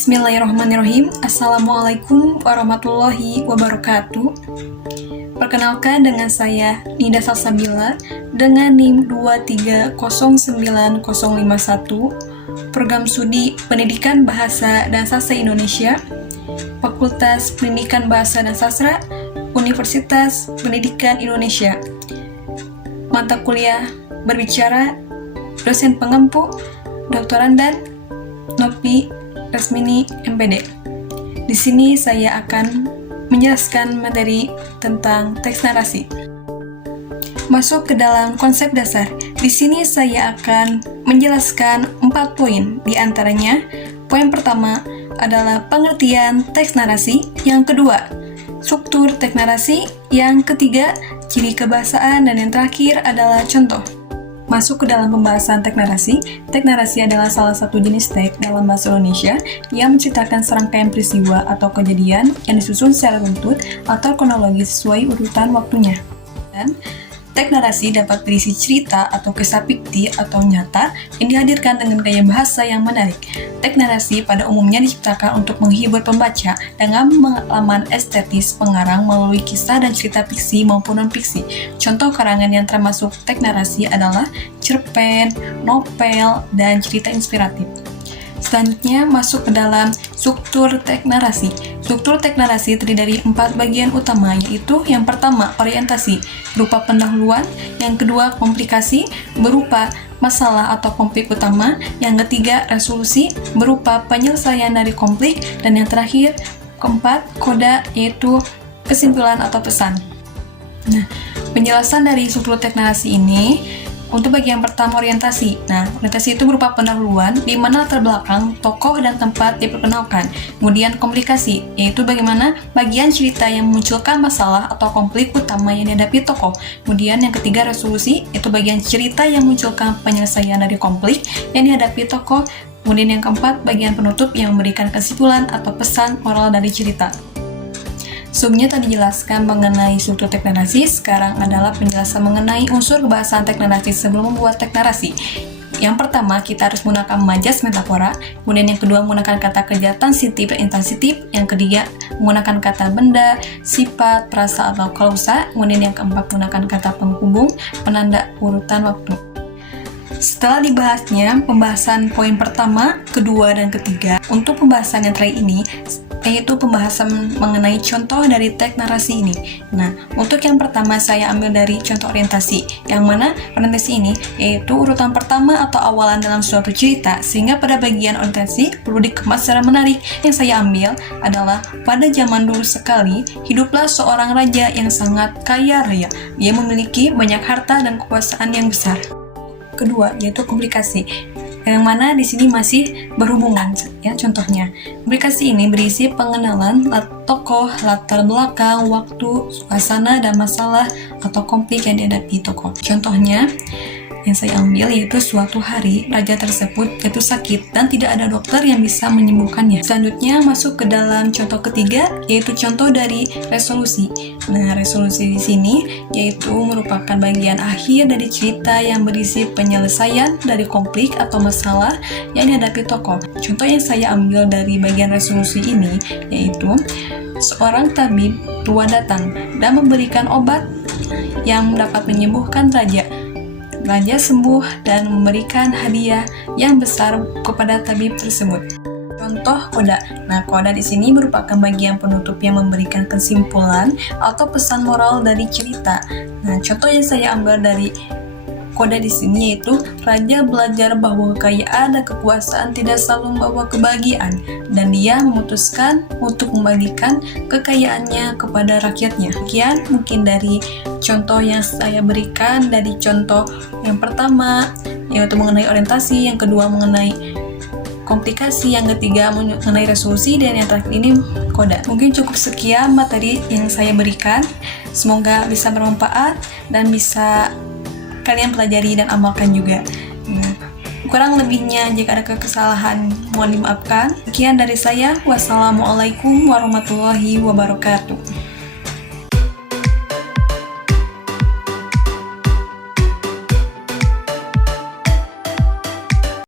Bismillahirrahmanirrahim. Assalamualaikum warahmatullahi wabarakatuh. Perkenalkan, dengan saya Nida Salsabila dengan NIM 2309051, Program Studi Pendidikan Bahasa dan Sastra Indonesia, Fakultas Pendidikan Bahasa dan Sastra, Universitas Pendidikan Indonesia. Mata kuliah berbicara, dosen pengempu, Dr. Randan Nopi Resmini MPD. Di sini saya akan menjelaskan materi tentang teks narasi. Masuk ke dalam konsep dasar. Di sini saya akan menjelaskan 4 poin. Di antaranya, poin pertama adalah pengertian teks narasi, yang kedua, struktur teks narasi, yang ketiga, ciri kebahasaan, dan yang terakhir adalah contoh. Masuk ke dalam pembahasan teks narasi. Teks narasi adalah salah satu jenis teks dalam bahasa Indonesia yang menceritakan serangkaian peristiwa atau kejadian yang disusun secara runtut atau kronologis sesuai urutan waktunya. Dan teks narasi dapat berisi cerita atau kisah fiktif atau nyata yang dihadirkan dengan gaya bahasa yang menarik. Teks narasi pada umumnya diciptakan untuk menghibur pembaca dengan pengalaman estetis pengarang melalui kisah dan cerita fiksi maupun non-fiksi. Contoh karangan yang termasuk teks narasi adalah cerpen, novel, dan cerita inspiratif. Selanjutnya masuk ke dalam struktur teks narasi. Struktur teks narasi terdiri dari 4 bagian utama, yaitu yang pertama orientasi berupa pendahuluan, yang kedua komplikasi berupa masalah atau konflik utama, yang ketiga resolusi berupa penyelesaian dari konflik, dan yang terakhir keempat koda, yaitu kesimpulan atau pesan. Nah, penjelasan dari struktur teks narasi ini. Untuk bagian pertama orientasi. Nah, orientasi itu berupa pendahuluan di mana latar belakang, tokoh, dan tempat diperkenalkan. Kemudian komplikasi, yaitu bagaimana bagian cerita yang memunculkan masalah atau konflik utama yang dihadapi tokoh. Kemudian yang ketiga resolusi, yaitu bagian cerita yang memunculkan penyelesaian dari konflik yang dihadapi tokoh. Kemudian yang keempat, bagian penutup yang memberikan kesimpulan atau pesan moral dari cerita. Sebelumnya tadi dijelaskan mengenai struktur teks narasi, sekarang adalah penjelasan mengenai unsur kebahasaan teks narasi sebelum membuat teks narasi. Yang pertama, kita harus menggunakan majas metafora, kemudian yang kedua menggunakan kata kerja transitif dan intransitif, yang ketiga menggunakan kata benda, sifat, perasa atau klausa, kemudian yang keempat menggunakan kata penghubung, penanda urutan waktu. Setelah dibahasnya pembahasan poin pertama, kedua, dan ketiga, untuk pembahasan yang terakhir ini, yaitu pembahasan mengenai contoh dari teks narasi ini. Nah, untuk yang pertama saya ambil dari contoh orientasi, yang mana orientasi ini yaitu urutan pertama atau awalan dalam suatu cerita, sehingga pada bagian orientasi perlu dikemas secara menarik. Yang saya ambil adalah pada zaman dulu sekali, hiduplah seorang raja yang sangat kaya raya. Dia memiliki banyak harta dan kekuasaan yang besar. Kedua, yaitu komplikasi, yang mana di sini masih berhubungan, ya. Contohnya, komplikasi ini berisi pengenalan tokoh, latar belakang, waktu, suasana, dan masalah atau konflik yang dihadapi tokoh. Contohnya, yang saya ambil yaitu suatu hari raja tersebut jatuh sakit dan tidak ada dokter yang bisa menyembuhkannya. Selanjutnya masuk ke dalam contoh ketiga, yaitu contoh dari resolusi. Nah, resolusi di sini yaitu merupakan bagian akhir dari cerita yang berisi penyelesaian dari konflik atau masalah yang dihadapi tokoh. Contoh yang saya ambil dari bagian resolusi ini yaitu seorang tabib tua datang dan memberikan obat yang dapat menyembuhkan raja. Raja sembuh dan memberikan hadiah yang besar kepada tabib tersebut. Contoh koda. Nah, koda di sini merupakan bagian penutup yang memberikan kesimpulan atau pesan moral dari cerita. Nah, contoh yang saya ambil dari koda di sini yaitu raja belajar bahwa kekayaan dan kekuasaan tidak selalu membawa kebahagiaan, dan dia memutuskan untuk membagikan kekayaannya kepada rakyatnya. Sekian mungkin dari contoh yang saya berikan. Dari contoh yang pertama yaitu mengenai orientasi, yang kedua mengenai komplikasi, yang ketiga mengenai resolusi, dan yang terakhir ini koda. Mungkin cukup sekian materi yang saya berikan. Semoga bisa bermanfaat dan bisa kalian pelajari dan amalkan juga. Nah, kurang lebihnya jika ada kesalahan mohon dimaafkan. Sekian dari saya. Wassalamualaikum warahmatullahi wabarakatuh.